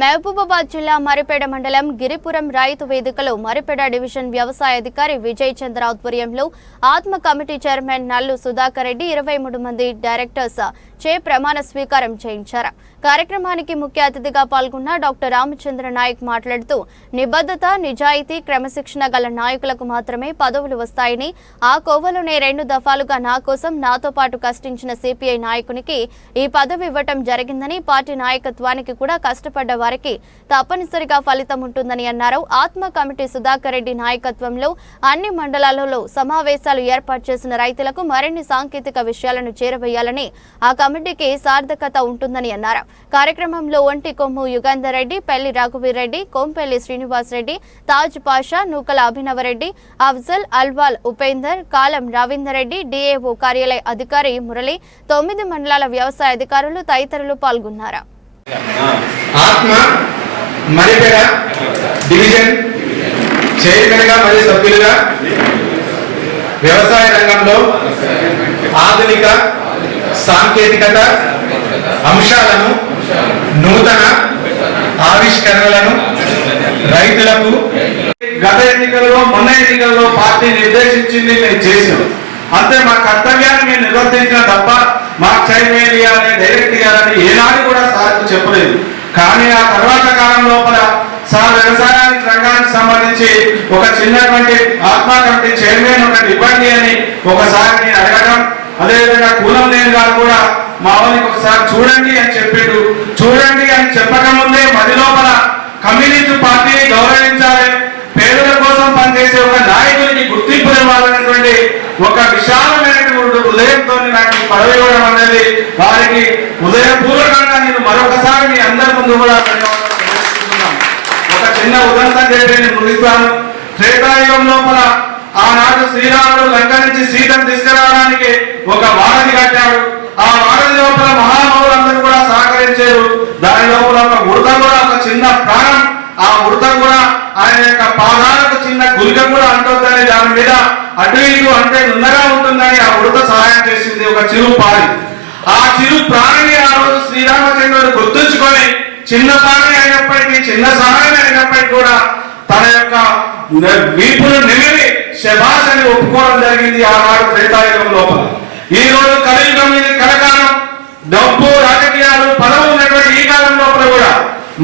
మహబూబాబాద్ జిల్లా మరిపేడ మండలం గిరిపురం రైతు వేదికలో మరిపేడ డివిజన్ వ్యవసాయ అధికారి విజయ్ చంద్ర ఆధ్వర్యంలో ఆత్మ కమిటీ చైర్మన్ నల్లు సుధాకర్ రెడ్డి 23 మంది డైరెక్టర్స్ చే ప్రమాణ స్వీకారం చేయించారు. కార్యక్రమానికి ముఖ్య అతిథిగా పాల్గొన్న డాక్టర్ రామచంద్ర నాయక్ మాట్లాడుతూ నిబద్ధత, నిజాయితీ, క్రమశిక్షణ గల నాయకులకు మాత్రమే పదవులు వస్తాయని, ఆ కోవలోనే 2 దఫాలుగా నా కోసం నాతో పాటు కష్టించిన సిపిఐ నాయకునికి ఈ పదవి ఇవ్వటం జరిగిందని, పార్టీ నాయకత్వానికి కూడా కష్టపడ్డ వారికి తప్పనిసరిగా ఫలితం ఉంటుందని అన్నారు. ఆత్మ కమిటీ సుధాకర్ రెడ్డి నాయకత్వంలో అన్ని మండలాలలో సమావేశాలు ఏర్పాటు చేసిన రైతులకు మరిన్ని సాంకేతిక విషయాలను చేరవేయాలని, ఆ కమిటీకి సార్థకత ఉంటుందని అన్నారు. కార్యక్రమంలో ఒంటి కొమ్ము యుగంధర్ రెడ్డి, పెళ్లి రఘువీర్ రెడ్డి, కోంపల్లి శ్రీనివాస్ రెడ్డి, తాజ్ పాషా, నూకల అభినవరెడ్డి, అఫ్జల్, అల్వాల్ ఉపేందర్, కాలం రవీందర్ రెడ్డి, డిఏఓ కార్యాలయ అధికారి మురళి, 9 మండలాల వ్యవసాయ అధికారులు తదితరులు పాల్గొన్నారు. ఆత్మ మరిపేడ డివిజన్ చైర్మన్గా మరియు సభ్యులుగా వ్యవసాయ రంగంలో ఆధునిక సాంకేతికత అంశాలను, నూతన ఆవిష్కరణలను రైతులకు గత ఎన్నికల్లో, మొన్న ఎన్నికల్లో పార్టీ నిర్దేశించింది మేము చేసాం. అంతే, మా కర్తవ్యాన్ని మేము నిర్వర్తించిన తప్ప మాకు చైర్మన్ ఇవ్వాలని, డైరెక్ట్ ఇవ్వాలని ఏనాడు కూడా సార్కు చెప్పలేదు. కానీ ఆ తర్వాత కాలం లోపల సార్ వ్యవసాయానికి రంగానికి సంబంధించి ఒక చిన్నటువంటి ఆత్మ కమిటీ చైర్మన్ ఒకటి ఇవ్వండి అని ఒకసారి నేను అడగడం, అదేవిధంగా కూలం నేను గారు కూడా మా వాళ్ళకి ఒకసారి చూడండి అని చెప్పిండు. చూడండి అని చెప్పకముందే మది లోపల కమ్యూనిస్ట్ పార్టీని గౌరవించాలి, పేదల కోసం పనిచేసే ఒక నాయకుడికి గుర్తింపు ఇవ్వాలనేటువంటి ఒక విశాలమైనటువంటి హృదయంతో నాకు పదవి ఇవ్వడం అనేది వారికి హృదయపూర్వకంగా నేను మరొకసారి మీ అందరి ముందు కూడా ఒక చిన్న ఉదంతం చెప్పి నేను ముగిస్తాను. త్రేతాయుగం లోపల ఆనాడు శ్రీరాముడు లంక నుంచి సీతను తీసుకురావడానికి ఒక వారధి కట్టాడు. ఆ వారధి లోపల మహానుభావులందరూ కూడా సహకరించారు. దాని లోపల ఒక ఉడత కూడా, ఒక చిన్న ప్రాణం, ఆ ఉడత కూడా ఆయన యొక్క పాదాలకు చిన్న గులిక కూడా అంటుందని, దాని మీద అటు ఇటు అంటే నున్నగా ఉంటుందని ఆ ఉడత సహాయం చేసింది. ఒక చిరు పాడి, ఆ చిరు ప్రాణిని ఆ రోజు శ్రీరామచంద్రుడు గుర్తుంచుకొని చిన్న ప్రాణి అయినప్పటికీ, చిన్న సహాయం అయినప్పటికీ కూడా తన యొక్క వీపును నిమిరి శభాష్ అని ఒప్పుకోవడం జరిగింది ఆనాడు త్రేతాయుగం లోపల. ఈ రోజు కలియుగం, ఇది కలకాలం, డబ్బు, రాజకీయాలు, పదవులు ఉన్నటువంటి ఈ కాలం లోపల కూడా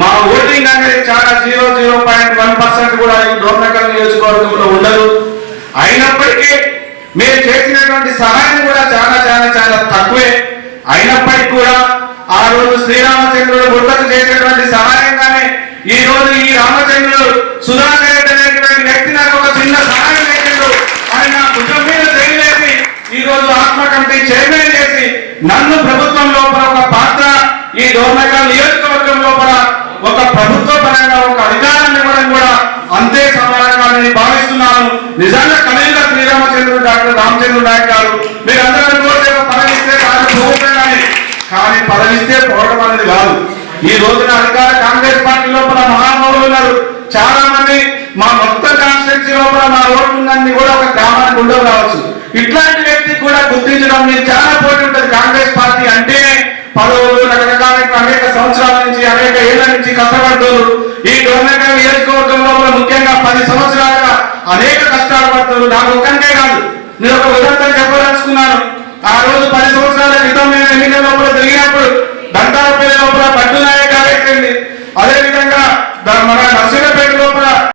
మా ఓటింగ్ అనేది చాలా 0.1% కూడా ఈ డోర్నకల్ నియోజకవర్గంలో ఉండదు. అయినప్పటికీ మీరు చేసినటువంటి సహాయం కూడా చాలా చాలా చాలా తక్కువే. అయినప్పటికీ కూడా ఆ రోజు శ్రీరామచంద్రుడు గుర్తకు చేసినటువంటి సహాయంగానే ఈ రోజు ఈ రామచంద్రుడు సుధాకర్ రెడ్డి అనేటువంటి వ్యక్తి నాకు ఒక చిన్న సహాయం చేసిండు. ఆయన భుజం మీద చేయలేసి ఈ రోజు ఆత్మ కమిటీ చైర్మన్ చేసి నన్ను ప్రభుత్వం లోపల ఒక పాత్ర, ఈ డోర్నకల్ నియోజకవర్గం లోపల ఒక ప్రభుత్వ పరంగా ఒక అధికారాన్ని ఇవ్వడం కూడా అంతే సమానంగా నేను భావిస్తున్నాను. నిజంగా కలియుగ శ్రీరామచంద్రుడు డాక్టర్ రామచంద్ర నాయక్ గారు మీరందరూ కోసే పదవిస్తే కానీ పదవిస్తే పోవడం అనేది కాదు. ఈ రోజున అధికార కాంగ్రెస్ పార్టీ లోపల మహానుభావులు ఉన్నారు చాలా మంది. మా మొత్తం కాన్స్టిట్యూన్సీ లోపల మా ఓట్లన్నీ కూడా ఒక గ్రామానికి ఉండవు కావచ్చు. ఇట్లాంటి వ్యక్తికి కూడా గుర్తించడం మీద చాలా పోటీ ఉంటుంది. కాంగ్రెస్ పార్టీ అంటేనే పదవులు, రకరకాల అనేక సంవత్సరాల నుంచి, అనేక ఏళ్ల నుంచి కష్టపడుతున్నారు. ఈ డోర్నకల్ నియోజకవర్గం లోపల ముఖ్యంగా 10 సంవత్సరాలుగా అనేక కష్టాలు పడుతున్నారు. నాకు ఒక్కరికే కాదు, నేను ఒక ఉదాహరణ చెప్పదలుచుకున్నాను. ఆ రోజు 10 సంవత్సరాల క్రితం నేను ఎన్నికల లోపల తిరిగినప్పుడు దంతాలపల్లి లోపల పట్టు నాయక వ్యక్తి, అదేవిధంగా